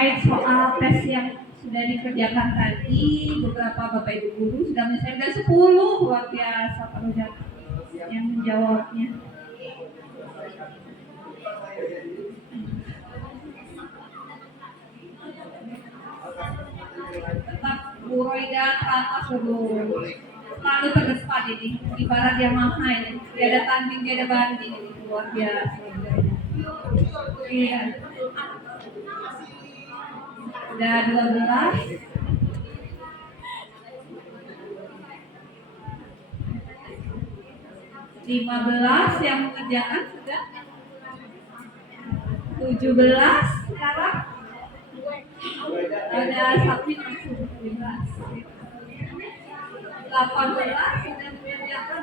terkait soal tes yang sudah dikerjakan tadi, beberapa Bapak Ibu guru sudah menyelesaikan 10, luar biasa Pak Rojak yang menjawabnya. Tetap Bu Roida atas dulu. Selalu terdepan ini, ibarat Yamaha ini, dia ada tanding, dia ada banding ini, luar biasa. Iya. Udah 12. 15 yang mengerjakan sudah. 17 sekarang. Ada Sabti masuk 17. 18 sudah mengerjakan.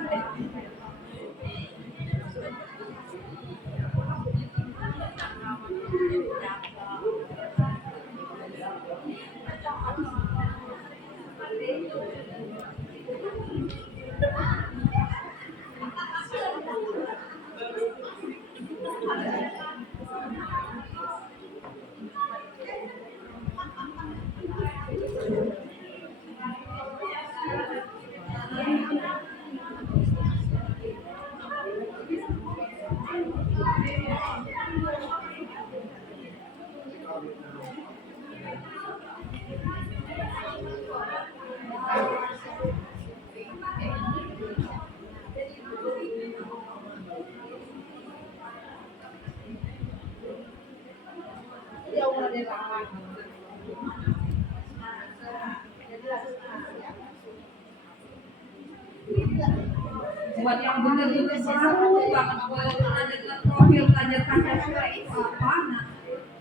Buat yang benar-benar baru banget belajar profil pelajar Pancasila itu apa? Nah,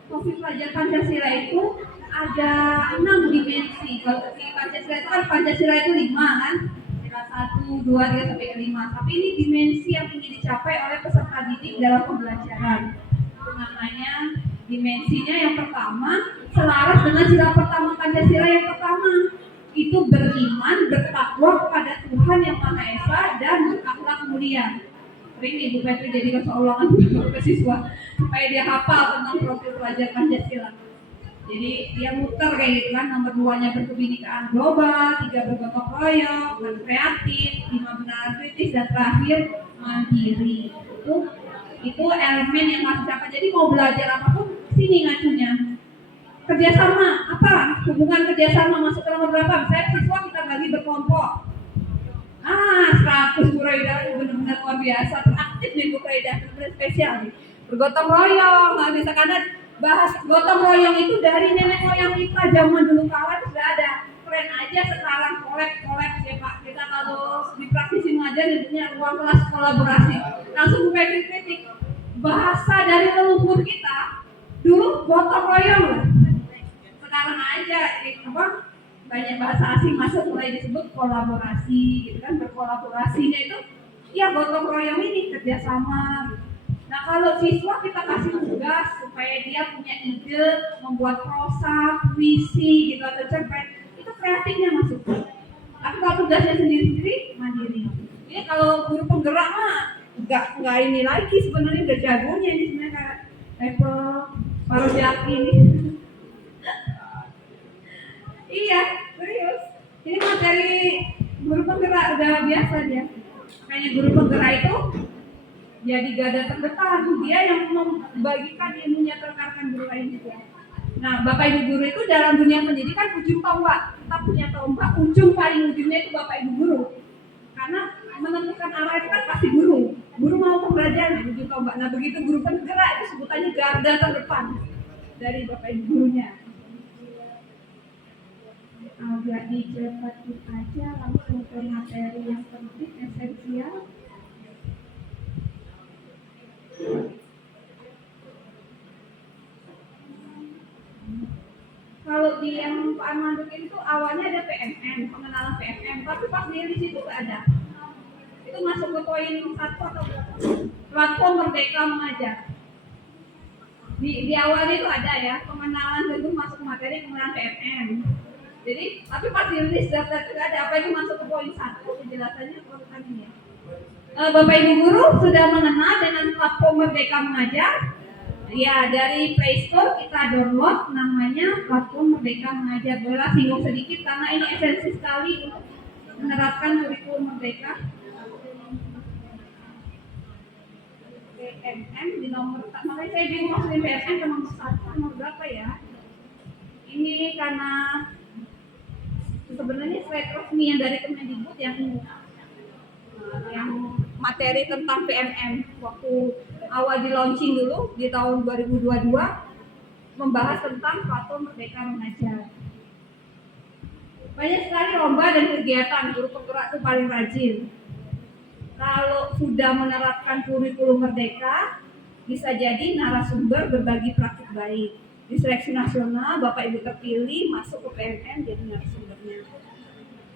profil pelajar Pancasila itu ada 6 dimensi. Kalau di Pancasila itu kan Pancasila itu 5 kan? 1, 2, 3 sampai ke 5. Tapi ini dimensi yang ingin dicapai oleh peserta didik dalam pembelajaran. Namanya dimensinya yang pertama selaras dengan sila pertama Pancasila yang pertama, itu beriman, bertakwa kepada Tuhan yang Maha Esa dan berakhlak mulia. Sering Ibu Petri jadi keseolangan ke siswa supaya dia hafal tentang profil pelajar Pancasila. Jadi dia muter kayak gitu kan, nomor 2-nya berkebinekaan global, 3 bergotong royong, dan kreatif, 5 benar kritis, dan terakhir mandiri. Itu elemen yang harus dapat. Jadi mau belajar apapun sini ngacunya. Kerjasama apa? Hubungan kerjasama masuk ke nomor berapa? Saya siswa kita bagi berkelompok. 100 Bu Roida benar-benar luar biasa, teraktif nih Bu Roida, benar-benar spesial nih. Bergotong royong, nggak bisa karena bahas gotong royong itu dari nenek moyang kita zaman dulu kala sudah ada. Keren aja sekarang kolab ya Pak. Kita kalau dipraktisin aja jadinya ruang kelas kolaborasi. Langsung kritik bahasa dari leluhur kita dulu gotong royong lah. Sekarang aja apa banyak bahasa asing masuk mulai disebut kolaborasi gitu kan, berkolaborasinya itu ya gotong royong ini kerjasama. Nah kalau siswa kita kasih tugas supaya dia punya ide membuat prosa, puisi gitu atau cerpen, itu kreatifnya masuk. Tapi kalau tugasnya sendiri-sendiri mandiri. Ini kalau guru penggerak mah nggak ini lagi sebenarnya, udah jagonya ini sebenarnya kayak level Parojaki ini. Iya, serius. Ini materi guru penggerak udah biasa dia. Makanya guru penggerak itu jadi garda terdepan, dia yang membagikan ilmunya ke rekan-rekan guru lain juga. Nah, Bapak Ibu guru itu dalam dunia pendidikan ujung tombak. Kita punya tombak, ujung paling ujungnya itu Bapak Ibu guru. Karena menentukan arah itu kan pasti guru. Guru mau pembelajaran ujung tombak. Nah, begitu guru penggerak itu sebutannya garda terdepan dari Bapak Ibu gurunya. Agak dicepatin aja langsung ke materi yang penting, esensial. Kalau di yang Pak Armando itu awalnya ada PMN, pengenalan PMN, tapi pas dia di situ nggak ada. Itu masuk ke poin 1 atau platform Merdeka Mengajar. Di awalnya itu ada ya, pengenalan itu masuk materi pengenalan PMN. Jadi, tapi pas dirilis data itu ada apa itu masuk ke poin 1, penjelasannya urutan ini ya. Bapak Ibu guru sudah mengenal dengan platform Merdeka Mengajar. Ya, dari Play Store kita download, namanya Platform Merdeka Mengajar. Boleh singgung sedikit karena ini esensi sekali untuk menerapkan kurikulum merdeka. PMM di nomor, makanya saya bingung masukin PMM ke nomor 1, nomor berapa ya? Ini karena sebenarnya slide resmi yang dari Kemendikbud yang materi tentang PMM waktu awal di launching dulu di tahun 2022 membahas tentang platform Merdeka Mengajar. Banyak sekali lomba dan kegiatan, guru penggerak itu paling rajin. Kalau sudah menerapkan kurikulum merdeka, bisa jadi narasumber berbagi praktik baik. Di seleksi nasional, Bapak Ibu terpilih masuk ke PMM jadi narasumbernya.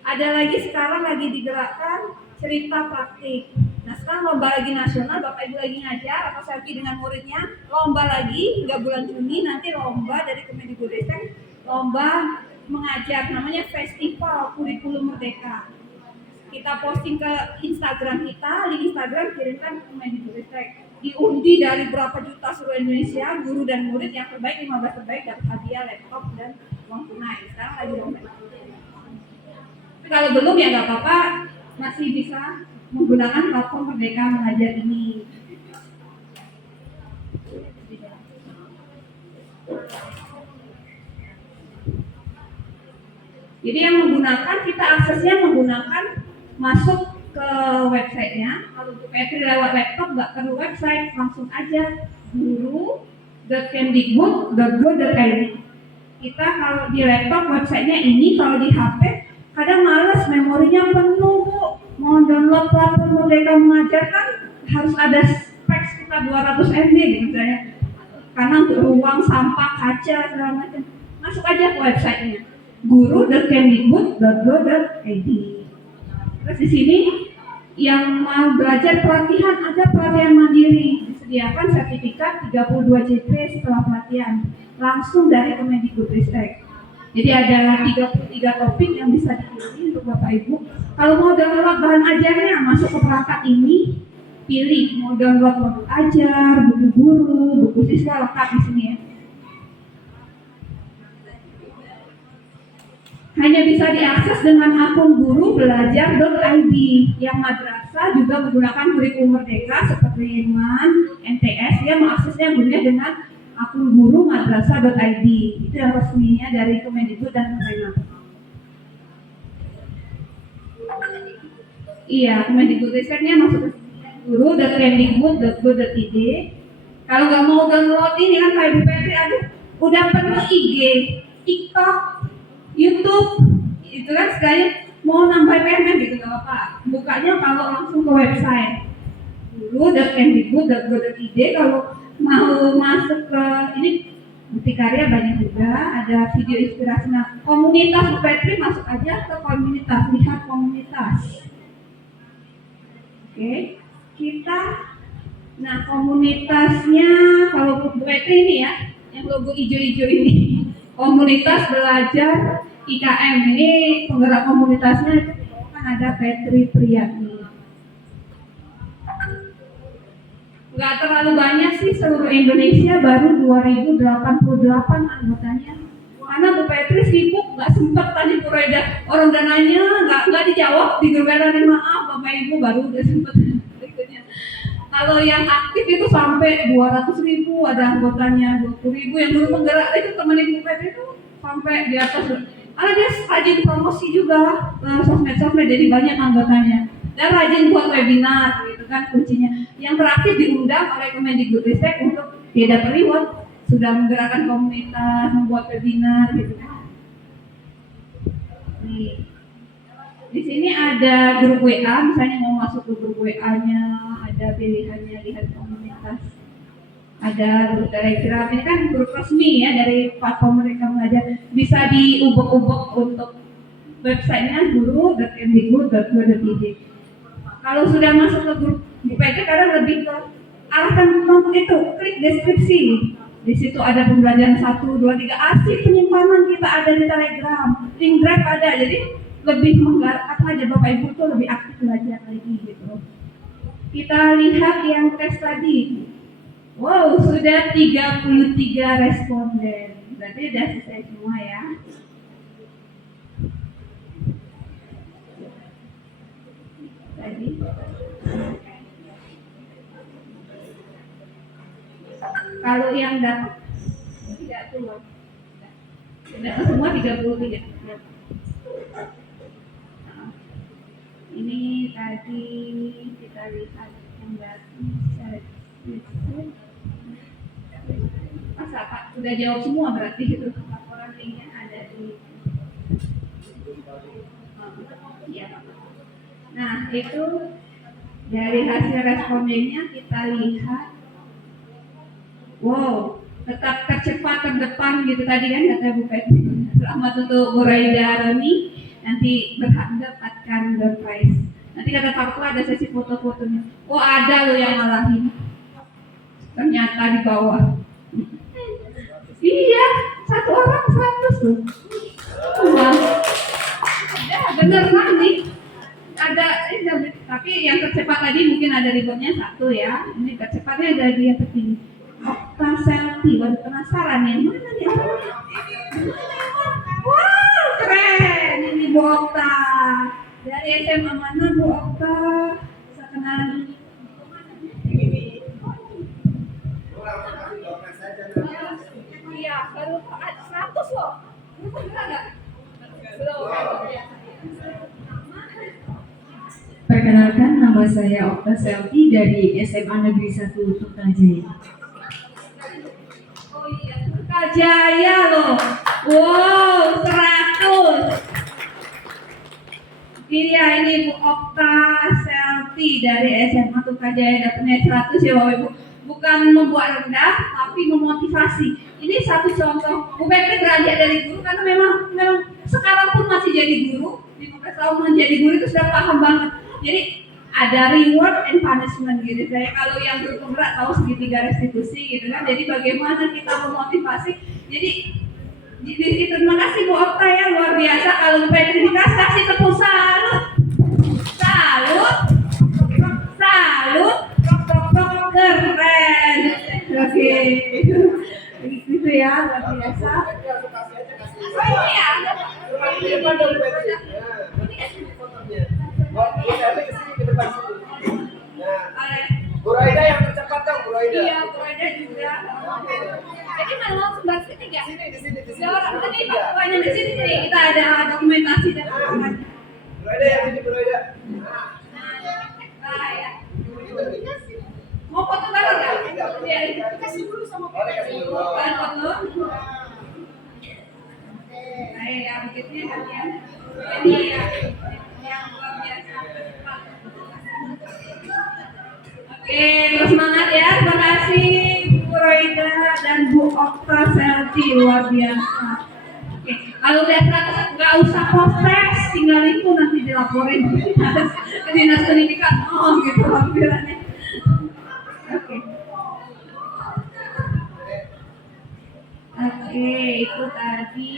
Ada lagi sekarang lagi digerakkan cerita praktik. Nah sekarang lomba lagi nasional, Bapak Ibu lagi ngajar atau selfie dengan muridnya, lomba lagi, hingga bulan Juni nanti lomba dari Kemendikbudristek, lomba mengajar namanya Festival Kurikulum Merdeka. Kita posting ke Instagram kita, link Instagram kirimkan ke Kemendikbudristek. Diundi dari berapa juta seluruh Indonesia, guru dan murid yang terbaik 15 terbaik dapat hadiah laptop dan uang tunai. Sekarang lagi lomba. Tapi kalau belum ya nggak apa-apa, masih bisa menggunakan platform Merdeka Mengajar ini. Jadi yang menggunakan, kita aksesnya menggunakan masuk ke websitenya. Kalau untuk Petri lewat laptop nggak perlu website, langsung aja guru.kemdikbud.go.id. Kita kalau di laptop websitenya ini, kalau di HP kadang males, memorinya penuh Bu. Mau download platform Merdeka Mengajar kan harus ada spek sekitar 200 MB gitu misalnya. Karena untuk ruang, sampah, kaca, segala macam. Masuk aja ke websitenya guru.kemdikbud.go.id. Terus di sini yang mau belajar pelatihan, ada pelatihan mandiri, disediakan sertifikat 32 JP setelah pelatihan langsung dari Kemendikbudristek. Jadi ada 33 topik yang bisa dipilih untuk Bapak Ibu. Kalau mau download bahan ajarnya, masuk ke perangkat ini, pilih mau download buku ajar, buku guru, buku siswa, lengkap di sini ya. Hanya bisa diakses dengan akun guru.belajar.id. Yang madrasah juga menggunakan kurikulum merdeka seperti IMAN, MTS, dia mengaksesnya gurunya dengan akun guru.madrasah.id. Itu yang resminya dari Kemendikbud dan Kemenak. Iya, Kemendikbudristeknya masuk ke guru.kemdikbud.go.id. Kalau nggak mau download ini kan kayak Bu Petri, aduh, udah penuh IG, TikTok, YouTube, itu kan sekali mau nambah PMM gitu nggak apa-apa. Bukanya kalau langsung ke website guru.kemdikbud.go.id. Kalau mau masuk ke ini bukti karya banyak juga, ada video inspirasi. Nah, komunitas Bu Petri masuk aja ke komunitas, lihat komunitas. Oke, kita, nah komunitasnya kalau Bu Petri ini ya, yang logo hijau-hijau ini, komunitas belajar IKM, ini penggerak komunitasnya kan ada Petri Priyatni. Nggak terlalu banyak sih, seluruh Indonesia baru 2088 anggotanya. Karena Bu Petri sibuk, nggak sempat tadi Bu Reda, orang udah nanya, nggak dijawab di grup WhatsApp, maaf Bapak Ibu baru udah sempat berikutnya. Kalau yang aktif itu sampai 200.000, ada anggotanya 20.000, yang dulu penggerak itu teman Ibu Petri itu sampai di atas. Karena dia rajin promosi juga sosmed-sosmed, jadi banyak anggotanya. Dan rajin buat webinar, gitu kan kuncinya. Yang terakhir diundang oleh Kemendikbudristek untuk tidak terlibat, sudah menggerakkan komunitas, membuat webinar, gitu kan. Nih, di sini ada grup WA, misalnya mau masuk ke grup WA-nya, ada pilihannya lihat komunitas. Ada grup Telegram, ini kan grup resmi ya dari platform Merdeka Mengajar, bisa diubek-ubek untuk websitenya guru.kemdikbud.go.id. Kalau sudah masuk ke grup BPT, kadang lebih ke arahkan nomor itu, klik deskripsi. Di situ ada pembelajaran 1, 2, 3, arsip penyimpanan kita ada di Telegram, link drive ada, jadi lebih menggarap aja Bapak Ibu tuh lebih aktif belajar lagi gitu. Kita lihat yang tes tadi. Wow, sudah 33 responden. Berarti udah selesai semua ya. Tadi. Kalau yang dapat tidak keluar. Dapat semua 33. Ini tadi kita lihat yang dapat masa Pak udah jawab semua berarti itu laporan linknya ada di ya. Nah itu dari hasil respondennya kita lihat, wow tetap tercepat terdepan gitu tadi kan kata Bu Petri. Selamat untuk Bu Raida Roni, nanti berhak mendapatkan door prize. Nanti kata Pak Tua ada sesi foto-fotonya. Oh ada loh yang ngalahin, ternyata di bawah. Iya, satu orang 100 loh. Wah, ya bener nih. Ada, tapi yang tercepat tadi mungkin ada ribetnya satu ya. Ini tercepatnya ada di atas ini. Okta Selfie, baru penasaran yang mana nih orangnya? Wow, keren. Ini Bu Okta. Dari SMA mana Bu Okta? Bisa kenalan. Iya, baru 100 loh. Belum enggak? Belum. Perkenalkan, nama saya Okta Selvi dari SMA Negeri 1 Sukrajaya. Oh iya, Sukrajaya loh. Wow, 100. Iya, ini Bu Okta Selvi dari SMA Sukrajaya dapatnya 100 ya Bapak Ibu. Bukan membuat rendah, tapi memotivasi. Ini satu contoh. Bu Petri beranjak dari guru karena memang sekarang pun masih jadi guru. 15 tahun menjadi guru itu sudah paham banget. Jadi ada reward and punishment gitu. Saya kalau yang bergerak tahu segitiga restitusi gitu kan. Jadi bagaimana kita memotivasi. Jadi terima kasih Bu Okta ya, luar biasa. Kalau Bu Petri dikasih kasih tepuk salut. Salut. Salut. Keren. Oke. Gitu ya, luar biasa. Oh iya. Bu Raida yang tercepat dong, Bu Raida. Iya, Bu Raida juga. Jadi mana langsung bahas ketiga? Di sini. Orang tadi Pak Tuanya di sini nih, kita ada dokumentasi dan apa? Bu Raida yang ini, Bu Raida. Nah, ya. Mau foto bareng nggak? Iya, Kasih dulu sama Bu Raida. Kasih dulu. foto. Nah, ya, begitunya kan ya. Ini ya, yang luar biasa. Oke, terus semangat ya. Terima kasih Bu Raida dan Bu Okta Selvi, luar biasa. Oke, kalau udah 100 nggak usah proses, tinggal itu nanti dilaporin ke dinas pendidikan. Oh, gitu lampirannya. Oke. Oke, itu tadi.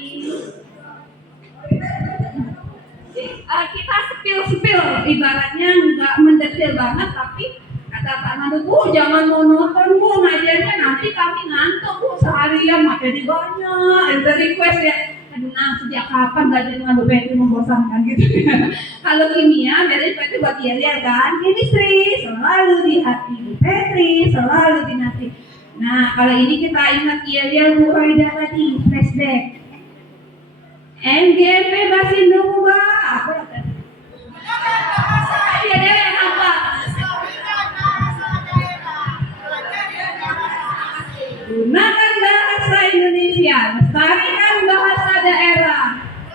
Kita spill ibaratnya nggak mendetail banget, tapi kata Pak Nado, Bu jangan monoton Bu, ngajarnya nanti kami ngantuk Bu, seharian materi banyak, ada request ya. Aduh, nah sejak kapan belajar dengan Bu Petri membosankan gitu ya. Kalau kimia, dari Petri buat dia kan, chemistry selalu di hati Bu Petri, selalu di hati. Nah, kalau ini kita ingat dia Bu Raida tadi, flashback. MGP bahasa Indo Mbak. Apa tadi? Iya deh, apa? Gunakan bahasa Indonesia, lestarikan bahasa daerah,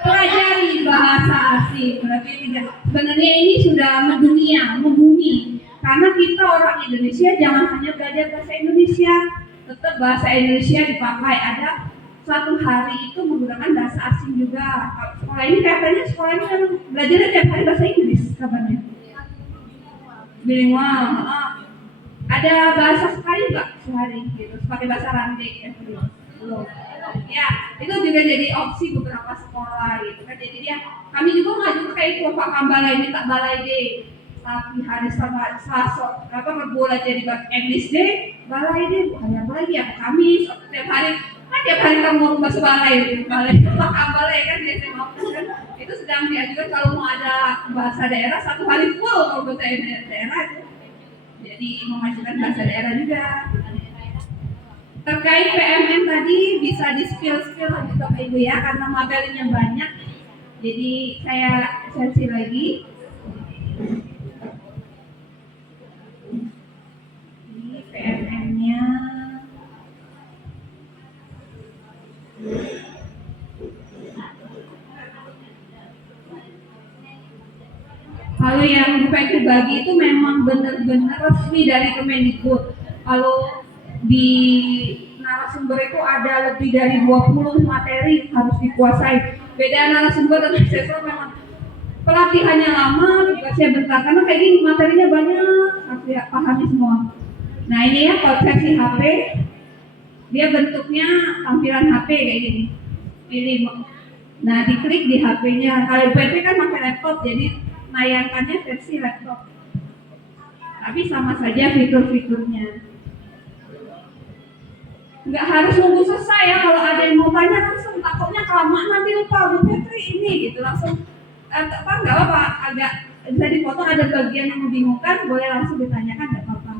pelajari bahasa asing. Berarti tidak. Sebenarnya ini sudah mendunia, membumi. Karena kita orang Indonesia jangan hanya belajar bahasa Indonesia, tetap bahasa Indonesia dipakai. Ada suatu hari itu menggunakan bahasa asing juga. Sekolah ini katanya sekolah ini memang belajarnya tiap hari bahasa Inggris kabarnya. Bilingual. Ada bahasa sekali nggak sehari gitu, pakai bahasa rande ya. Ya, itu juga jadi opsi beberapa sekolah gitu kan. Jadi dia kami juga ngajukan kayak itu Pak Kambalai minta balai deh. tapi hari Selasa Rabu belajar di English Day, balai deh, bukan apa lagi ya, Kamis, setiap hari kan tiap hari kamu masuk balai balai kan di SMA kan itu sedang diajukan kalau mau ada bahasa daerah satu hari full kalau bahasa daerah itu, jadi memajukan bahasa daerah juga. Terkait PMN tadi bisa di skill-skill lagi Bapak Ibu ya, karena materinya banyak. Jadi saya esensi lagi. Ini PMN-nya. Kalau yang Bapak Ibu bagi itu memang benar-benar resmi dari Kemendikbud. Kalau di narasumber itu ada lebih dari 20 materi harus dikuasai. Beda narasumber dan siswa memang pelatihannya lama, tugasnya bentar karena kayak gini materinya banyak, harus pahami semua. Nah ini ya kalau versi HP, dia bentuknya tampilan HP kayak gini. Ini, nah diklik di HP-nya. Kalau PP kan pakai laptop, jadi nayangannya versi laptop. Tapi sama saja fitur-fiturnya. Nggak harus nunggu selesai ya, kalau ada yang mau tanya langsung, takutnya kelamaan nanti lupa Bu Petri ini gitu langsung nggak apa-apa, agak bisa dipotong, ada bagian yang membingungkan boleh langsung ditanyakan, nggak apa-apa.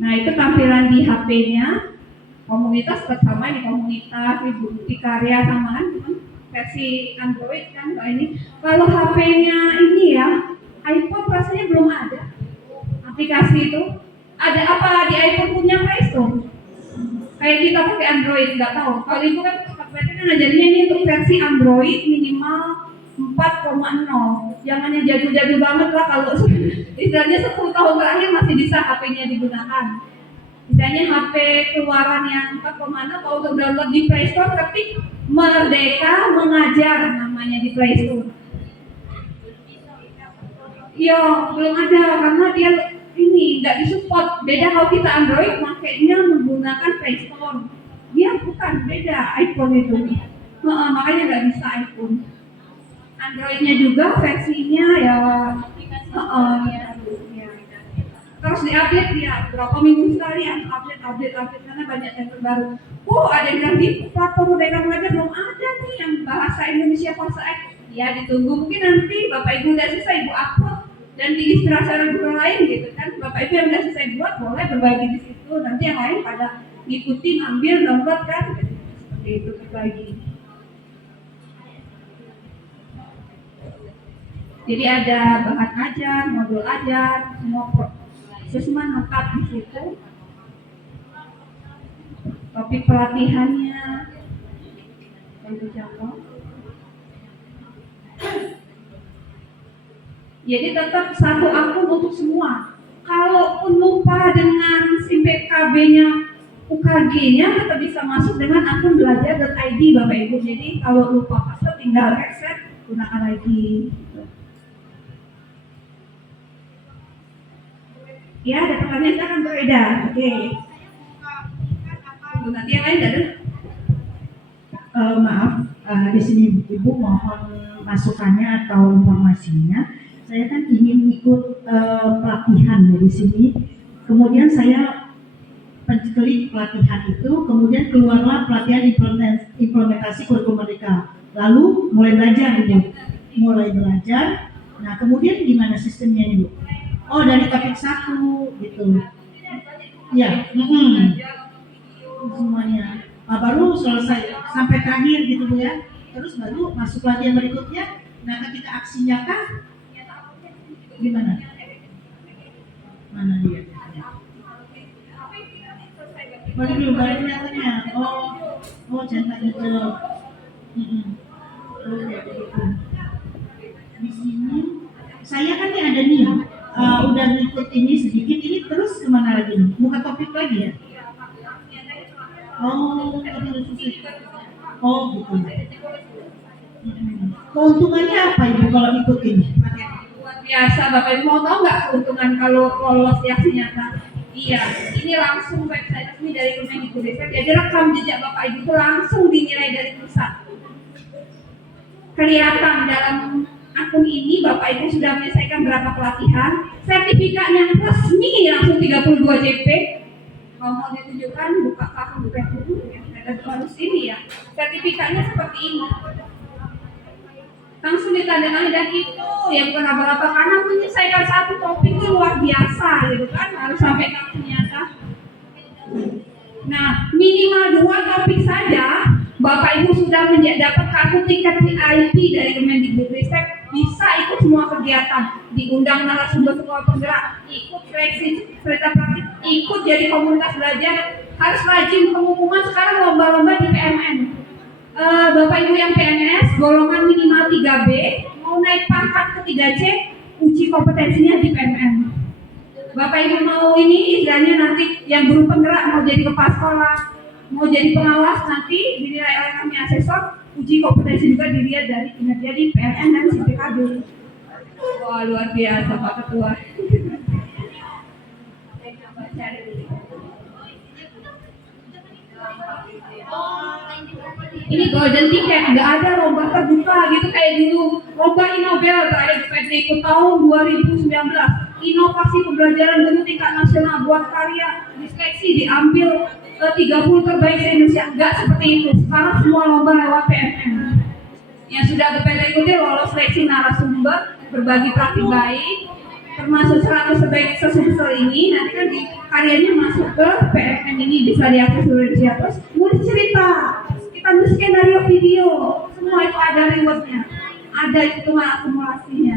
Nah itu tampilan di HP-nya, komunitas bersama ini komunitas, di karya samaan versi Android kan kalau ini. Kalau HP-nya ini ya iPhone rasanya belum ada aplikasi itu. Ada apa di iPhone punya Play Store? Kayak kita pakai Android nggak tahu. Kalau itu kan ngajarnya ini untuk versi Android minimal 4,0. Jangan yang jadul-jadul banget lah, kalau istilahnya 10 tahun terakhir masih bisa HP-nya digunakan. Misalnya HP keluaran yang 4,0 kalau untuk download di Play Store ketik Merdeka Mengajar namanya di Play Store. Iya, belum ada karena dia ini nggak disupport. Beda kalau kita Android makanya menggunakan Play Store. Dia bukan, beda iPhone itu. Makanya nggak bisa iPhone. Androidnya juga versinya ya. Terus diupdate dia berapa minggu sekali ya, update karena banyak yang terbaru. Ada yang bilang di platform Merdeka Mengajar belum ada nih yang bahasa Indonesia bahasa X. Ya ditunggu, mungkin nanti Bapak Ibu udah selesai Ibu upload dan diinspirasi oleh guru lain gitu kan. Bapak Ibu yang udah selesai buat boleh berbagi di situ, nanti yang lain pada ngikutin, ambil, download kan gitu. Seperti itu berbagi. Jadi ada bahan ajar, modul ajar, semua siswa lengkap di situ. Topik pelatihannya, itu contoh. Jadi tetap satu akun untuk semua. Kalaupun lupa dengan SIM PKB-nya, UKG-nya tetap bisa masuk dengan akun belajar.id Bapak Ibu. Jadi kalau lupa password tinggal reset, gunakan lagi. Ya, ada pertanyaan akan beredar. Oke. Nanti yang lain ada? Maaf, di sini Ibu mohon masukannya atau informasinya. Saya kan ingin ikut pelatihan dari sini. Kemudian saya penceklik pelatihan itu, kemudian keluarlah pelatihan implementasi kurikulum Merdeka. Lalu mulai belajar Ibu. Mulai belajar. Nah, kemudian gimana sistemnya Ibu? Oh, dari topik 1 gitu. Ya, semuanya. Baru selesai sampai terakhir gitu Bu ya. Terus baru masuk lagi yang berikutnya. Nah, ketika aksi nyata gimana? Mana dia? Baru nyatanya. Oh centang itu. Di sini saya kan nih ada nih. Udah ngikut ini sedikit, ini terus kemana lagi nih? Buka topik lagi ya? Oh, gitu. Keuntungannya apa Ibu kalau ikut ini? Luar biasa Bapak Ibu, mau tahu nggak keuntungan kalau lolos di aksi nyata? Iya, ini langsung website resmi dari Kemendikbudristek. Jadi rekam jejak Bapak Ibu itu langsung dinilai dari pusat. Kelihatan dalam Bapak Ibu sudah menyelesaikan berapa pelatihan, sertifikatnya resmi langsung 32 JP. Kalau mau ditunjukkan, buka kakak buka dulu ya. Harus ini ya. Sertifikatnya seperti ini. Langsung ditandatangani, dan itu yang berapa karena menyelesaikan satu topik itu luar biasa gitu kan, harus sampai kartu nyata. Nah, minimal 2 topik saja Bapak Ibu sudah dapat kartu tiket VIP dari Kemendikbudristek, bisa ikut semua kegiatan, diundang narasumber sekolah penggerak, ikut seleksi kereta praktik, ikut jadi komunitas belajar, harus rajin pengumuman. Sekarang lomba-lomba di PMN. Bapak Ibu yang PNS golongan minimal 3B mau naik pangkat ke 3C, uji kompetensinya di PMN. Bapak Ibu mau ini istilahnya nanti yang guru penggerak mau jadi kepala sekolah, mau jadi pengawas, nanti dinilai oleh kami asesor, uji kompetensi juga dilihat dari kinerja di PMN dan CPKB. Wah, luar biasa Pak Ketua. Ini golden ticket, nggak ada lomba terbuka gitu kayak dulu. Lomba Inobel terakhir di ikut tahun 2019. Inovasi pembelajaran guru tingkat nasional buat karya diseleksi diambil 30 terbaik se Indonesia. Nggak seperti itu. Sekarang semua lomba lewat PMN. Yang sudah BPT ikuti lolos seleksi narasumber, berbagi praktik baik, termasuk 100 terbaik sesumsel ini. Nanti kan di karyanya masuk ke PMN ini, bisa diakses oleh Indonesia. Terus nulis cerita, kita nulis skenario video, semua itu ada rewardnya, ada hitungan akumulasinya.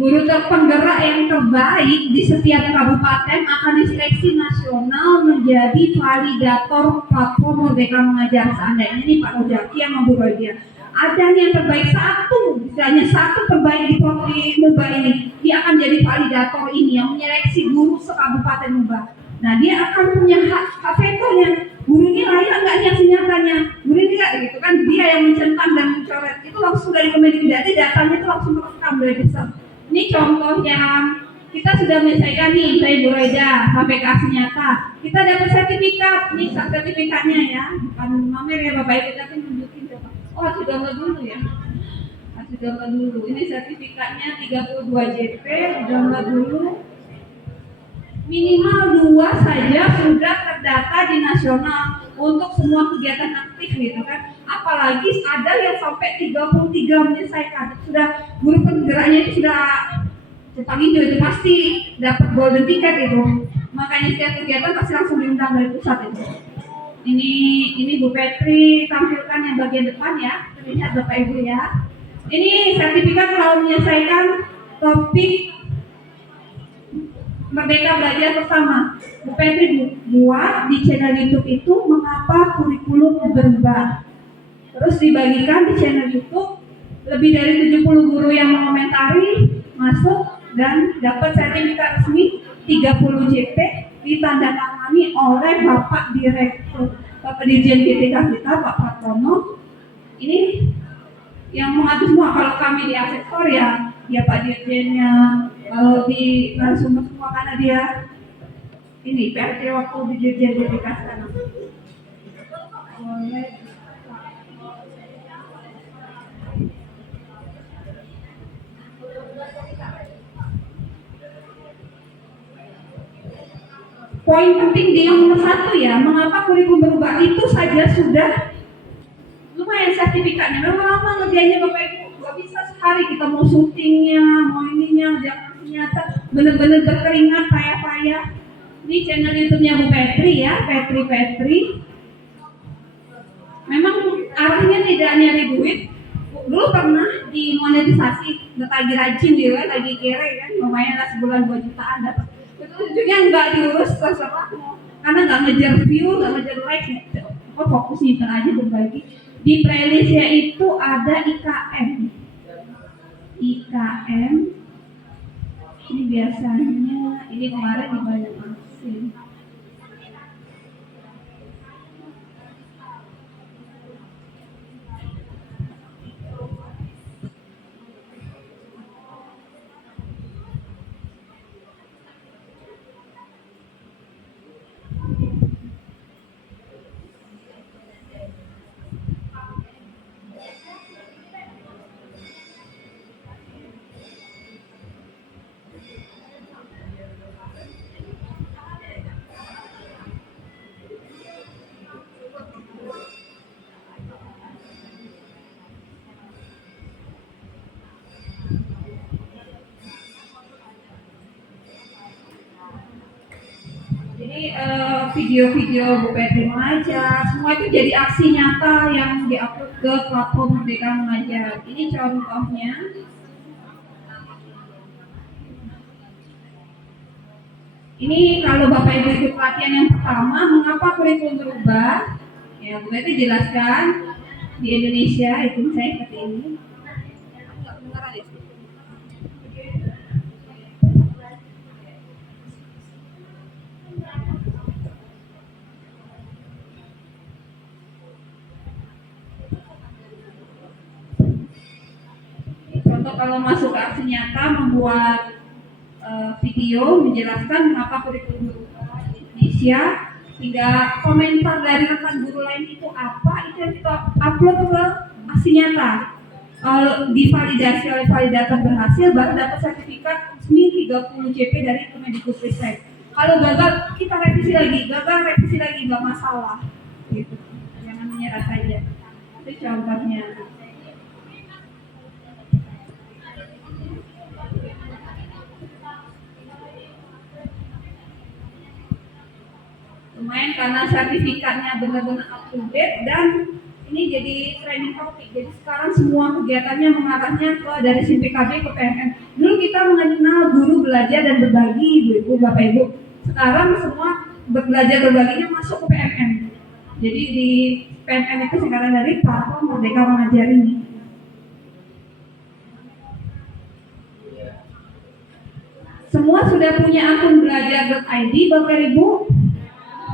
Guru penggerak yang terbaik di setiap kabupaten akan diseleksi nasional menjadi validator platform Merdeka Mengajar. Seandainya ini Pak Rojaki yang Bu Rodia, ada nih yang terbaik satu, misalnya satu terbaik di MUBA ini, dia akan jadi validator ini yang menyeleksi guru sekabupaten MUBA. Nah, dia akan punya hak vetonya. Guru ini layak nggak nih aksi nyatanya? Guru ini nggak gitu kan? Dia yang mencentang dan mencoret. Itu langsung dari Kemendikbud, datanya itu langsung terekam dari besar. Ini contoh yang kita sudah menyelesaikan nih, saya Bu Reda sampai ke aksi nyata. Kita dapat sertifikat, nih sertifikatnya ya, bukan mamer ya Bapak Ibu, tapi nunjukin coba. Oh, sudah download dulu ya. Sudah download dulu. Ini sertifikatnya 32 JP, download dulu. Minimal 2 saja sudah terdata di nasional untuk semua kegiatan aktif gitu kan. Apalagi ada yang sampai 33 menyelesaikan. Sudah guru penggeraknya itu sudah cepat itu pasti dapat golden ticket itu. Makanya setiap kegiatan pasti langsung diundang dari pusat itu. Ini Bu Petri tampilkan yang bagian depan ya. Terlihat Bapak Ibu ya. Ini sertifikat kalau menyelesaikan topik Merdeka Belajar Bersama. Bu Petri buat di channel YouTube itu mengapa kurikulum berubah. Terus dibagikan di channel YouTube, lebih dari 70 guru yang mengomentari masuk dan dapat sertifikat resmi 30 JP ditandatangani oleh Bapak Direktur, Bapak Dirjen PTK kita, Pak Pratono. Ini yang mengatur semua. Kalau kami di asesor ya Pak Dirjennya, kalau di narasumber semua karena dia ini PRT waktu di Dirjen PTK sekarang. Poin penting di yang nomor 1 ya, mengapa kurikulum berubah itu saja sudah lumayan sertifikatnya. Memang lama ngerjainnya Bapak Ibu, gak bisa sehari kita mau syutingnya, mau ininya, jangan ternyata benar-benar berkeringat payah-payah. Ini channel YouTube-nya Bu Petri ya, Petri. Memang arahnya tidak nyari duit. Dulu pernah dimonetisasi, lagi rajin dia, lagi kere kan, lumayan lah sebulan 2 jutaan dapat. Itu ujungnya nggak diurus terserah mau, karena nggak ngejar view, nggak ngejar like, kok fokus nyimpen aja berbagi. Di playlistnya itu ada IKM ini biasanya, ini kemarin di Banjarmasin. Jadi video-video Bu Petri mengajar, semua itu jadi aksi nyata yang diupload ke platform Merdeka Mengajar. Ini contohnya. Ini kalau Bapak Ibu ikut pelatihan yang pertama, mengapa kurikulum berubah? Ya, Bu Petri jelaskan di Indonesia itu saya seperti ini. Contoh kalau masuk ke aksi nyata membuat video menjelaskan mengapa kurikulum berubah di Indonesia, hingga komentar dari rekan guru lain itu apa, itu yang kita upload ke aksi nyata. Kalau divalidasi oleh validator berhasil, baru dapat sertifikat resmi 30 CP dari Kemendikbudristek. Kalau gagal, kita revisi lagi, nggak masalah. Gitu. Jangan menyerah saja. Itu contohnya. Lumayan karena sertifikatnya benar-benar up to date dan ini jadi training topik. Jadi sekarang semua kegiatannya mengarahnya ke dari SIMPKB ke PMM. Dulu kita mengenal guru belajar dan berbagi, Ibu, Bapak Ibu. Sekarang semua belajar berbaginya masuk ke PMM. Jadi di PMM itu sekarang dari platform Merdeka Mengajar ini. Semua sudah punya akun belajar.id, Bapak Ibu?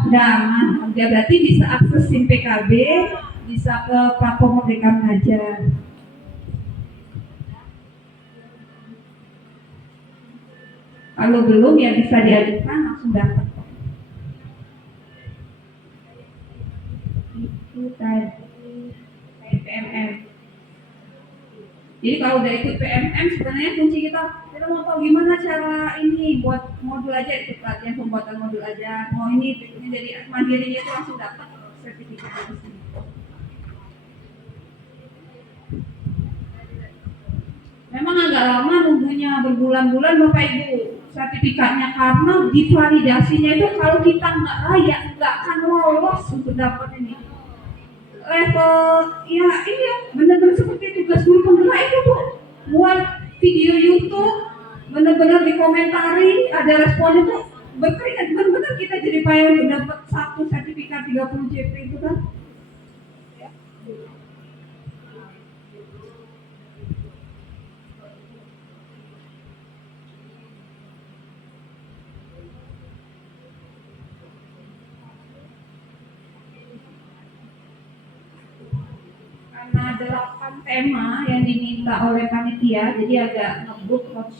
Udah aman, dia berarti bisa akses SIM PKB, bisa ke platform Merdeka Mengajar. Kalau belum ya bisa diajukan langsung dapat. Itu tadi PMM. Jadi kalau udah ikut PMM sebenarnya kunci kita mau tahu gimana cara ini buat modul aja, itu pelatihan pembuatan modul aja. Mau ini jadi mandirinya itu langsung dapat sertifikat dari sini. Memang agak lama nunggunya, berbulan-bulan Bapak Ibu sertifikatnya, karena divalidasinya itu kalau kita nggak layak nggak akan lolos untuk dapat ini. Level ya ini ya benar-benar seperti tugas guru penggerak itu Bu, buat video YouTube benar-benar dikomentari, ada respon itu berkeringat, benar-benar kita jadi payah untuk dapat satu sertifikat 30 CP itu kan. Karena 8 tema yang diminta oleh panitia, jadi agak ngebut lah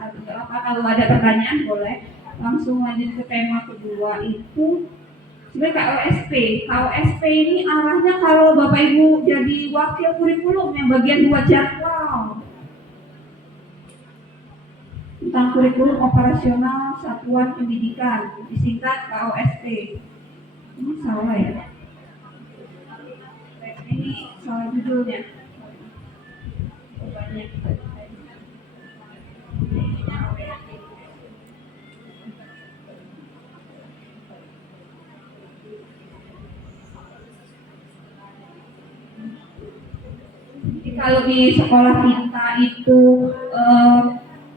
satu apa. Kalau ada pertanyaan boleh langsung lanjut ke tema kedua, itu sebenarnya KOSP ini arahnya kalau Bapak Ibu jadi wakil kurikulum yang bagian buat jadwal tentang kurikulum operasional satuan pendidikan, disingkat KOSP. Ini salah ya? Ini soal judulnya. Jadi kalau di sekolah kita itu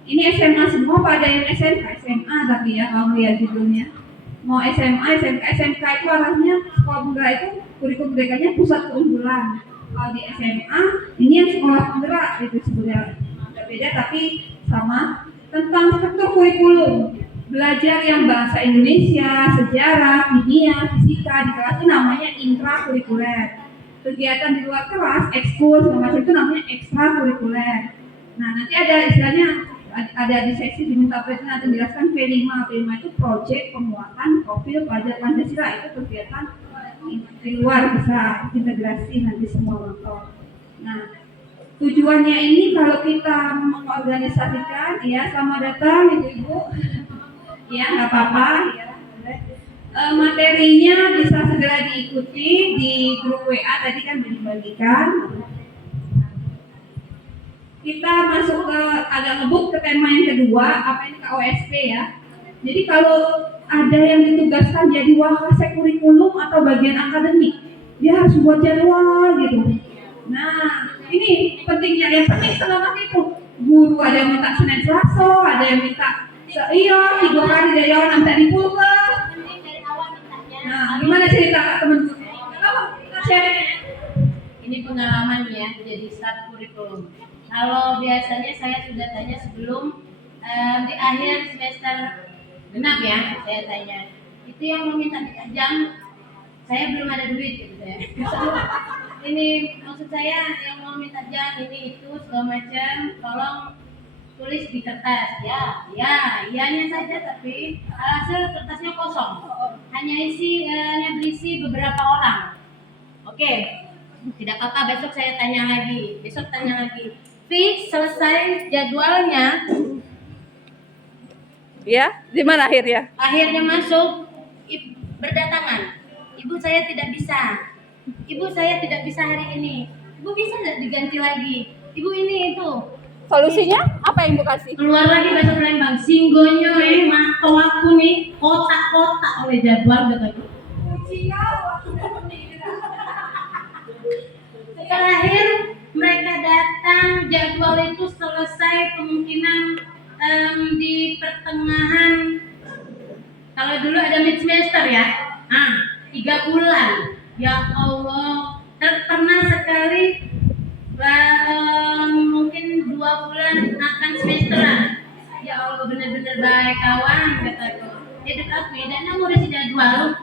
ini SMA semua pada yang SMK? SMA tapi ya kalau lihat judulnya. Mau SMA, SMK, SMK itu arahnya sekolah penggerak itu kurikulum mereka pusat keunggulan. Kalau di SMA ini yang sekolah penggerak itu sebenarnya beda tapi sama tentang struktur kurikulum. Belajar yang bahasa Indonesia, sejarah, kimia, fisika di kelas itu namanya intrakurikuler. Kegiatan di luar kelas, ekskul, segala macam itu namanya ekstrakurikuler. Nah nanti ada istilahnya ada di sesi diminta presiden nanti menjelaskan P5. P5 itu proyek penguatan profil pelajar Pancasila, itu kegiatan di luar bisa integrasi nanti semua makro. Nah tujuannya ini kalau kita mengorganisasikan ya, selamat datang ibu-ibu ya, nggak apa-apa ya. Materinya bisa segera diikuti di grup WA tadi kan dibagikan. Kita masuk ke agak ngebut ke tema yang kedua, apa ini KOSP ya. Jadi kalau ada yang ditugaskan jadi wakasek kurikulum atau bagian akademik, dia harus buat jadwal gitu. Nah ini pentingnya, yang penting selama itu guru ada yang minta Senin Selasa, ada yang minta iya 3 hari dari awal nanti dipulsa. Nah gimana cerita kak teman-teman? Ini pengalaman ya jadi staf kurikulum. Kalau biasanya saya sudah tanya sebelum di akhir semester genap ya, saya tanya itu yang mau minta jam, saya belum ada duit gitu ya. Ini maksud saya yang mau minta jam ini itu segala macam, tolong tulis di kertas ya, iyanya saja tapi hasil kertasnya kosong, hanya berisi beberapa orang. Oke, tidak apa-apa, besok saya tanya lagi, fix selesai jadwalnya. Ya, di mana akhirnya? Akhirnya masuk, berdatangan. Ibu saya tidak bisa hari ini. Ibu bisa nggak diganti lagi? Ibu ini itu. Solusinya apa yang ibu kasih? Keluar lagi bahasa Palembang. Singgonyo mato aku nih kotak-kotak oleh jadwal katanya. Terakhir mereka datang, jadwal itu selesai kemungkinan di pertengahan. Kalau dulu ada mid semester ya, 3 bulan. Ya Allah, pernah sekali mungkin 2 bulan akan semesteran. Ya Allah, benar-benar baik kawan kataku. Hidup aku ya, dan mau isi jadwal.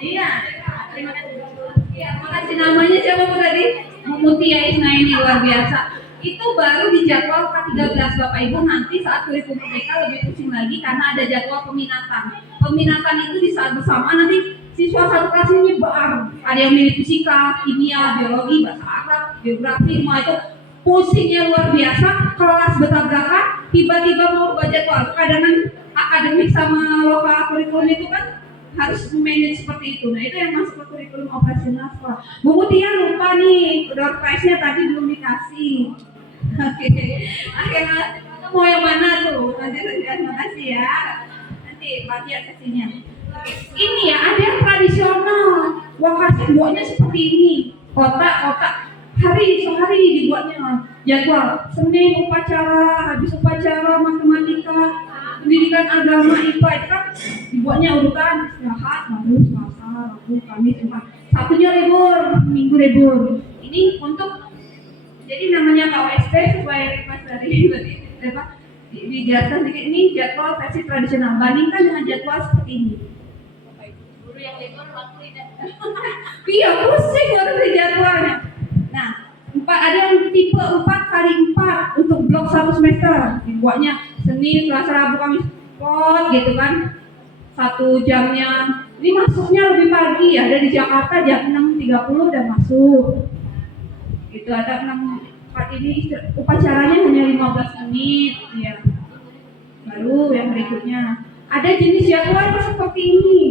Iya, terima kasih. Ya, makasih. Namanya siapa bu tadi? Mutia Isnaini, luar biasa. Itu baru di jadwal K13 Bapak Ibu, nanti saat kurikulum mereka lebih pusing lagi karena ada jadwal peminatan. Peminatan itu di saat bersama nanti siswa satu kelas ini nyebar. Ada yang milih fisika, kimia, biologi, bahasa Arab, geografi, semua itu pusingnya luar biasa. Kelas bertabrakan, tiba-tiba mau ubah jadwal. Kadang akademik sama lokal kurikulum itu kan harus manage seperti itu. Nah itu yang masuk ke kurikulum operasional sekolah. Bu Mutia lupa nih, door prize-nya tadi belum dikasih. Oke, akhirnya mau yang mana tuh? Nanti terima kasih ya. Nanti bagian kasihnya. Ini ya ada yang tradisional. Wakasih buatnya seperti ini. Kotak-kotak. Sehari dibuatnya jadwal. Senin upacara, habis upacara matematika, pendidikan agama IPA itu kan dibuatnya urutan istirahat, Rabu, Selasa, Rabu, Kamis, Jumat. Satunya libur, Minggu libur. Ini untuk jadi namanya KOSP sesuai request dari dijelaskan sedikit. Ini jadwal versi tradisional. Bandingkan dengan jadwal seperti ini. Guru yang libur waktu tidak. Iya, pusing harus di jadwalnya. Nah, ada yang tipe 4x4 untuk blok 1 semester. Dibuatnya Senin, Selasa, Rabu, Kamis, gitu kan. 1 jamnya. Ini masuknya lebih pagi ya. Ada di Jakarta jam 6.30 udah masuk. Itu ada 4 ini upacaranya hanya 15 menit ya. Lalu yang berikutnya ada jenis jadwal seperti ini.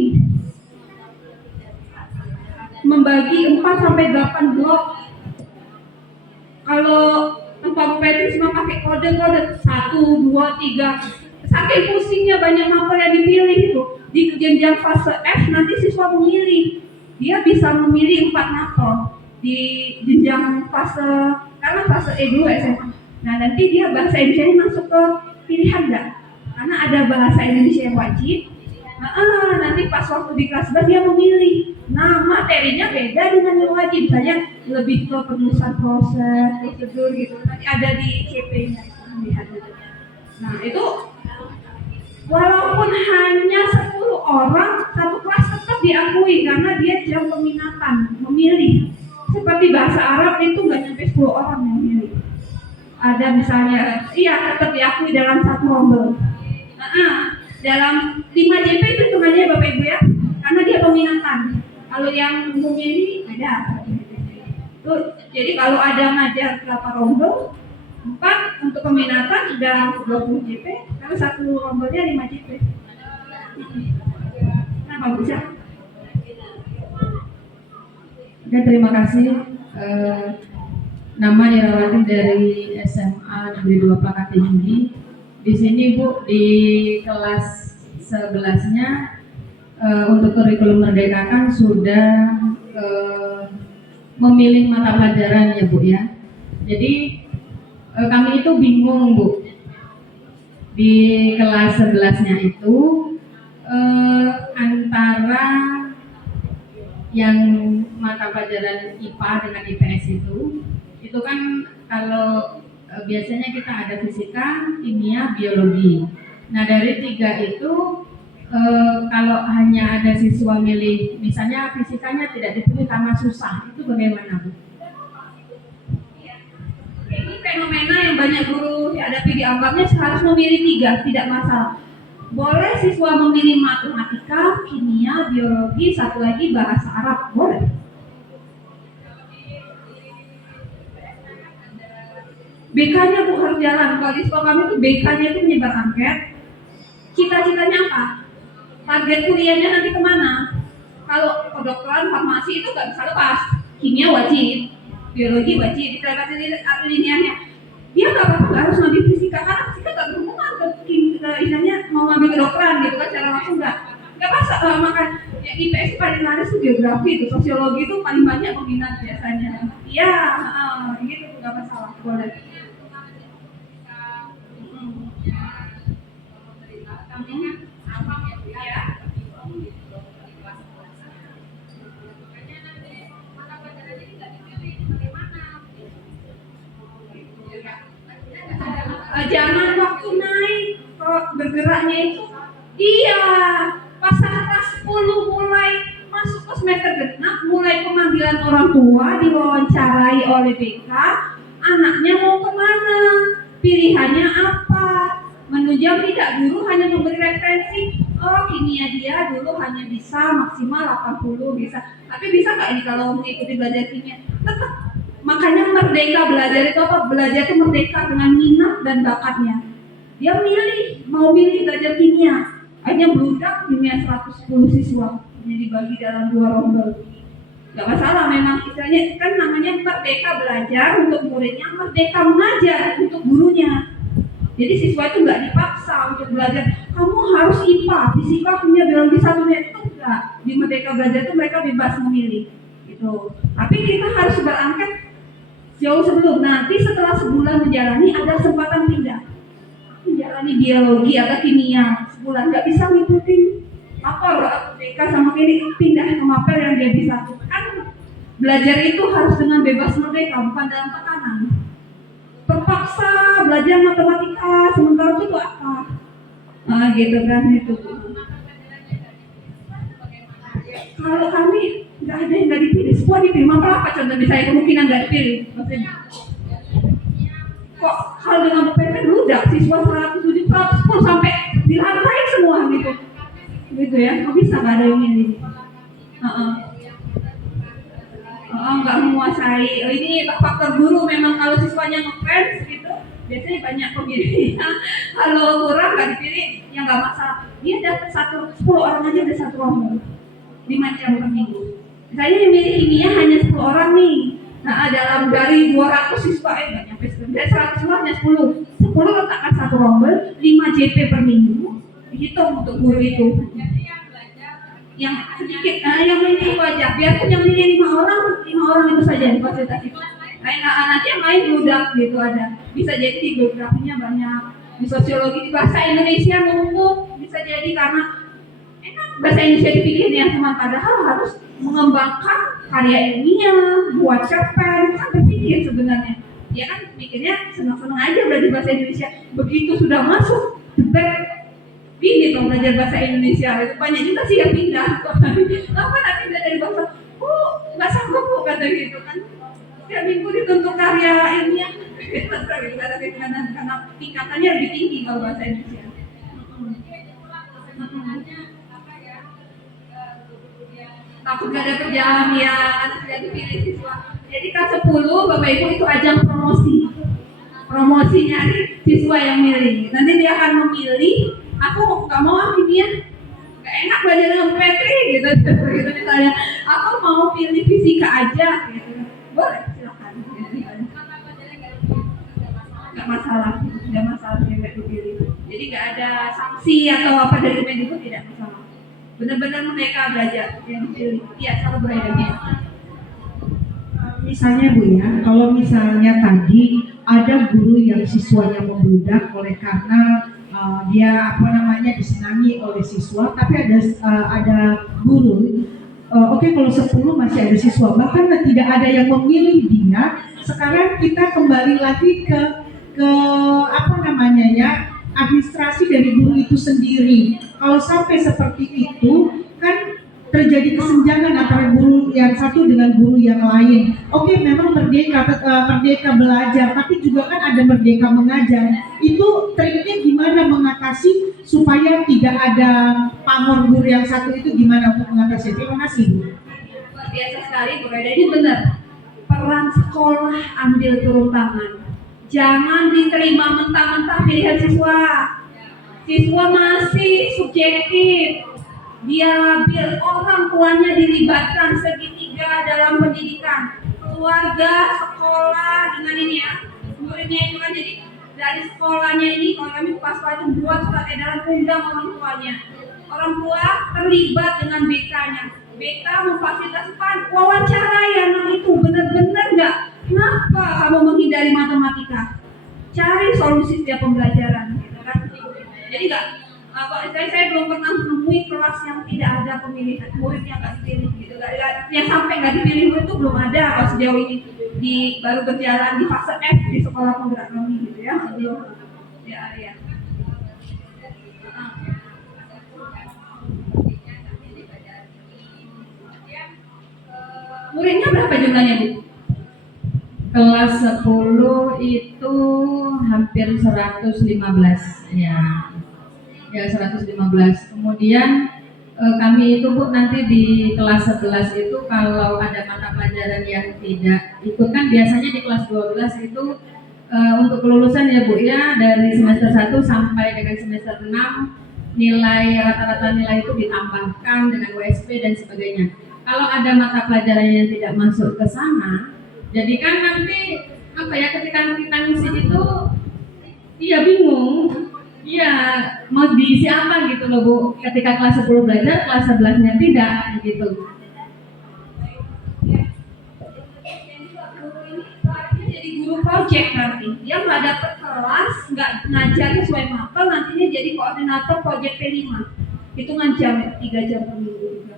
Membagi 4 sampai 8 blok. Kalau tempat itu semua pakai kode-kode 1, 2, 3. Saking pusingnya banyak mapel yang dipilih itu. Di jenjang fase F nanti siswa memilih. Dia bisa memilih 4 mapel di jenjang fase, karena fase E dulu SMA. Nah nanti dia bahasa Indonesia masuk ke pilihan enggak? karena ada bahasa Indonesia yang wajib. Nanti pas waktu di kelas 11 dia memilih. Nah, materinya beda dengan yang wajib. Misalnya lebih ke penulisan proses, prosedur gitu. Nanti ada di CP-nya lihat gitu. Nah, itu walaupun hanya 10 orang, satu kelas tetap diakui karena dia jam peminatan, memilih. Seperti bahasa Arab itu nggak nyampe 10 orang yang memilih. Ada misalnya, tetap diakui dalam satu rombel. Dalam 5 JP itu hitungannya Bapak Ibu ya, karena dia peminatan. Kalau yang umumnya ini ada. Tuh, jadi kalau ada ngajar berapa rombel, 4 untuk peminatan sudah 20 JP, kalau satu rombelnya 5 JP. Nah, bagus ya. Oke, terima kasih. Nama Irawati dari SMA Negeri 2 Plakati Juli. Di sini Bu, di kelas 11-nya untuk kurikulum Merdeka kan sudah memilih mata pelajaran ya Bu ya. Jadi kami itu bingung Bu. Di kelas 11-nya itu antara yang mata pelajaran IPA dengan IPS itu kan kalau biasanya kita ada fisika, kimia, biologi. Nah dari 3 itu kalau hanya ada siswa milih, misalnya fisikanya tidak dipilih karena susah, itu bagaimana Bu? Ini fenomena yang banyak guru hadapi di ampamnya harus memilih 3, tidak masalah. Boleh siswa memilih matematika, kimia, biologi, satu lagi bahasa Arab, boleh. BK-nya Bu harus jalan. Kalau di sekolah kami itu BK-nya itu menyebar angket. Cita-citanya apa? Target kuliahnya nanti kemana? Kalau kedokteran, farmasi itu nggak bisa lepas. Kimia wajib, biologi wajib. Kita kasih linearnya. Dia nggak apa-apa, nggak harus ngambil fisika karena fisika nggak berhubungan ke istilahnya mau ngambil kedokteran gitu kan, secara langsung nggak masalah. Maka ya, IPS paling laris itu geografi, itu sosiologi itu paling banyak peminat biasanya. Iya, gitu nggak masalah, boleh. Jangan waktu naik bergeraknya itu pas kelas 10 mulai masuk ke semester genap, mulai pemanggilan orang tua, diwawancarai oleh BK, anaknya mau kemana, pilihannya apa, menunjang tidak, guru hanya memberi referensi, kimia dia dulu hanya bisa maksimal 80 bisa, tapi bisa nggak ini kalau mengikuti belajar kimia? Tetap. Makanya merdeka belajar itu apa? Belajar itu merdeka dengan minat dan bakatnya. Dia mau milih belajar kimia. Akhirnya bludak kimia 110 siswa. Jadi dibagi dalam 2 rombel. Gak masalah, memang istilahnya kan namanya merdeka belajar untuk muridnya, merdeka mengajar untuk gurunya. Jadi siswa itu nggak dipaksa untuk belajar. Kamu harus IPA, fisika, kimia, biologi satunya itu enggak. Di merdeka belajar itu mereka bebas memilih. Gitu. Tapi kita harus berangkat jauh sebelum, nanti setelah sebulan menjalani ada kesempatan pindah menjalani biologi atau kimia sebulan, nggak bisa ngikutin apa BK sama ini, pindah ke mapel yang dia bisa. Kan belajar itu harus dengan bebas merdeka, bukan dalam tekanan. Terpaksa belajar matematika sementara itu apa? Gitu kan itu. Kalau kami nggak ada yang nggak dipilih, semua dipilih. Maka apa contohnya saya kemungkinan nggak dipilih? Maksudnya, kok hal dengan PPT dulu udah siswa 107, 110 sampai dilantai semua gitu ya? Kok bisa nggak ada yang milih? Nggak menguasai. Ini faktor guru memang kalau siswanya ngefans gitu, biasanya banyak pemilihnya. Kalau kurang nggak dipilih, ya nggak masalah. Dia dapat 10 orang aja udah 1 rombel. 5 jam per minggu. Saya yang milih kimia hanya 10 orang nih. Nah, dari 200 siswa nggak nyampe 10. Dari 100 siswa hanya 10. 10 letakkan 1 rombel, 5 JP per minggu. Dihitung untuk guru itu. Yang sedikit, yang milih itu aja. Biarpun yang milih 5 orang itu saja difasilitasi. Nanti yang lain bludak gitu ada. Bisa jadi geografinya banyak, di sosiologi, di bahasa Indonesia numpuk, bisa jadi karena enak bahasa Indonesia dibikin ya, cuma padahal harus mengembangkan karya ilmiah, buat cerpen, kan berpikir sebenarnya. Dia kan pikirnya senang-senang aja belajar bahasa Indonesia. Begitu sudah masuk, jebret, ini dong belajar bahasa Indonesia. Itu banyak juga sih yang pindah. Apa nanti pindah dari bahasa? Nggak sanggup kok kata gitu kan. Setiap minggu dituntut karya ilmiah. Karena tingkatannya lebih tinggi kalau bahasa Indonesia. Takut gak ada kerjaan ya, nanti jadi pilih siswa. Jadi kelas 10 Bapak Ibu itu ajang promosinya siswa yang milih. Nanti dia akan memilih, aku nggak mau kimia, nggak enak belajar dengan Petri gitu, gitu misalnya. Aku mau pilih fisika aja, gitu. Boleh silakan. Nggak masalah nggak dipilih. Jadi nggak ada sanksi atau apa dari Kemendikbud, tidak masalah. Benar-benar mereka belajar yang dipilih. Iya, selalu beredar. Misalnya Bu ya, kalau misalnya tadi ada guru yang siswanya membludak oleh karena dia disenangi oleh siswa, tapi ada guru oke, kalau 10 masih ada siswa, bahkan tidak ada yang memilih dia. Sekarang kita kembali lagi ke administrasi dari guru itu sendiri. Kalau sampai seperti itu kan terjadi kesenjangan antara guru yang satu dengan guru yang lain. Oke, memang merdeka belajar, tapi juga kan ada merdeka mengajar. Itu triknya gimana mengatasi supaya tidak ada pamor guru yang satu itu, gimana untuk mengatasi? Terima kasih Bu. Luar biasa sekali Bu Reda, ini benar. Peran sekolah ambil turun tangan. Jangan diterima mentah-mentah pilihan siswa. Siswa masih subjektif. Dia labil, orang tuanya dilibatkan segitiga dalam pendidikan, keluarga, sekolah, dengan ini ya, muridnya itu kan. Jadi dari sekolahnya ini, kalau kami pas itu buat surat edaran undang orang tua terlibat dengan BK-nya. BK memfasilitasi wawancara ya, itu benar-benar nggak. Kenapa kamu menghindari matematika? Cari solusi setiap pembelajaran, gitu kan? Jadi nggak. Saya belum pernah menemui kelas yang tidak ada pemilihan murid yang nggak dipilih gitu. Yang sampai nggak dipilih murid itu belum ada kalau sejauh ini, baru berjalan di fase F di sekolah penggerak kami gitu ya, belum ya. Muridnya berapa jumlahnya Bu? Kelas 10 itu hampir 115 ya. Ya 115. Kemudian kami itu Bu nanti di kelas 11 itu kalau ada mata pelajaran yang tidak ikut, kan biasanya di kelas 12 itu untuk kelulusan ya Bu ya, dari semester 1 sampai dengan semester 6 rata-rata nilai itu ditambahkan dengan WSP dan sebagainya. Kalau ada mata pelajaran yang tidak masuk ke sana, jadi kan nanti ketika kita ngisi itu dia bingung. Iya, mau diisi apa gitu loh Bu. Ketika kelas 10 belajar, kelas 11-nya tidak gitu. Jadi guru project nanti. Dia nggak dapat kelas, nggak ngajar sesuai mapel, nantinya jadi koordinator project P5. Hitungan jam ya, 3 jam per minggu juga.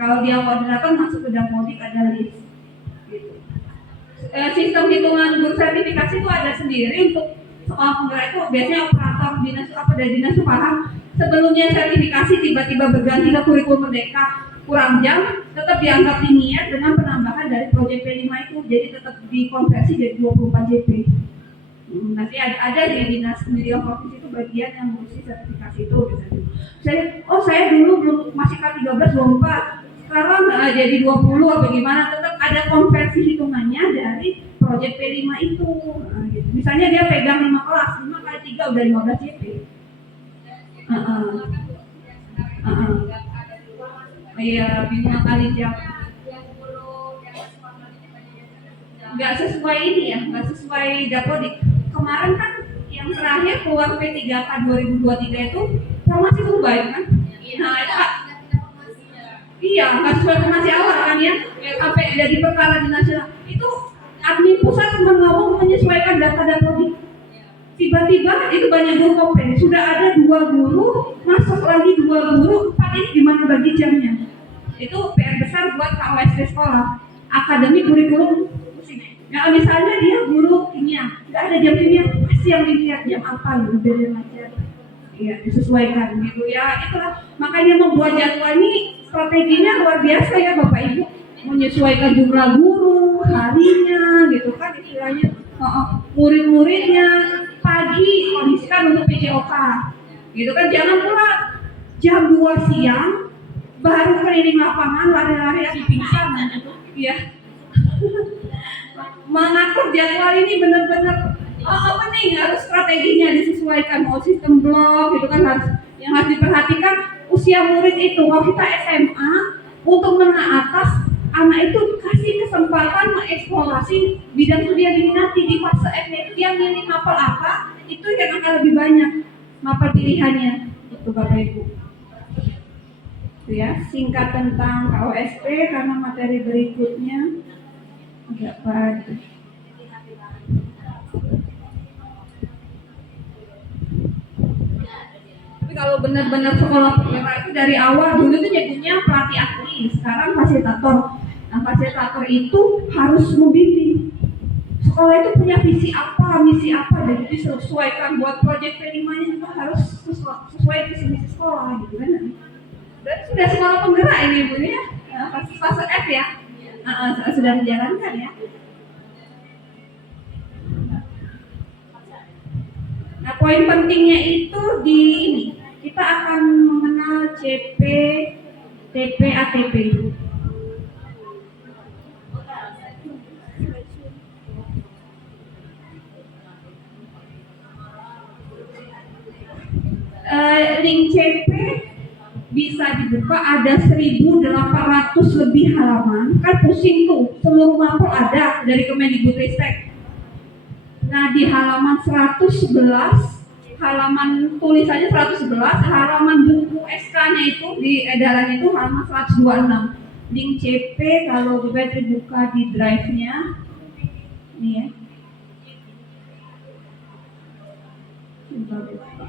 Kalau dia koordinator masuk ke Damodik ada list. Gitu. Sistem hitungan guru sertifikasi itu ada sendiri untuk sekolah penggerak itu. Biasanya operator dinas dari dinas itu paham. Sebelumnya sertifikasi tiba-tiba berganti ke kurikulum merdeka, kurang jam, tetap dianggap linear dengan penambahan dari proyek P5 itu, jadi tetap dikonversi jadi 24 JP. Nanti ada di dinas pendidikan provinsi itu bagian yang ngurusi sertifikasi itu. Saya dulu belum, masih K13 24, sekarang jadi 20 atau gimana, tetap ada konversi hitungannya dari proyek P5 itu. Gitu. Misalnya dia pegang 5 kelas, 5 kali 3 udah 15 JP. Iya, bingung kali jam. Nggak sesuai ini ya, nggak sesuai Dapodik. Kemarin kan yang terakhir keluar P3K 2023 itu formasi itu baik kan? Nah itu iya, nggak sesuai formasi awal kan ya, sampai jadi perkara di nasional. Itu admin pusat cuma ngomong menyesuaikan data Dapodik. Tiba-tiba itu banyak guru komplain, sudah ada 2 guru, masuk lagi 2 guru, 4 ini gimana bagi jamnya? Itu PR besar buat KOSP sekolah. Akademik kurikulum pusing. Nah, misalnya dia guru kimia, nggak ada jam kimia, pasti yang dilihat jam apa gitu, beda macam. Iya, disesuaikan gitu ya. Itulah makanya membuat jadwal ini strateginya luar biasa ya Bapak Ibu. Menyesuaikan jumlah guru, harinya gitu kan istilahnya. Murid-muridnya pagi kondisikan untuk PJOK. Gitu kan, jangan pula jam 2 siang baru keliling lapangan lari-lari habis pingsan gitu. Iya. Mengatur jadwal ini benar-benar penting, harus strateginya disesuaikan, mau sistem blok gitu kan, harus yang harus diperhatikan usia murid itu. Kalau kita SMA untuk menengah atas, anak itu kasih kesempatan mengeksplorasi bidang studi yang diminati. Di fase F itu dia milih mapel apa, itu yang akan lebih banyak mapel pilihannya. Itu Bapak Ibu. Itu ya, singkat tentang KOSP karena materi berikutnya agak padat. Tapi kalau benar-benar sekolah penggerak itu dari awal, dulu tuh nyebutnya pelatih aktif, sekarang fasilitator. Nah, fasilitator itu harus membimbing. Sekolah itu punya visi apa, misi apa, dan disesuaikan buat proyek P5-nya juga harus sesuai visi misi sekolah gitu kan. Dan sudah sekolah penggerak ini Bu ya, fase F ya, sudah menjalankan ya. Nah, poin pentingnya itu di ini, kita akan mengenal CP, TP, ATP. Link CP bisa dibuka, ada 1.800 lebih halaman, kan pusing tuh, seluruh mapel ada dari Kemendikbudristek. Nah, di halaman 111, halaman tulisannya 111, halaman buku SK-nya itu di edarannya itu halaman 126. Link CP kalau bisa dibuka di drive-nya, ini ya. Coba buka.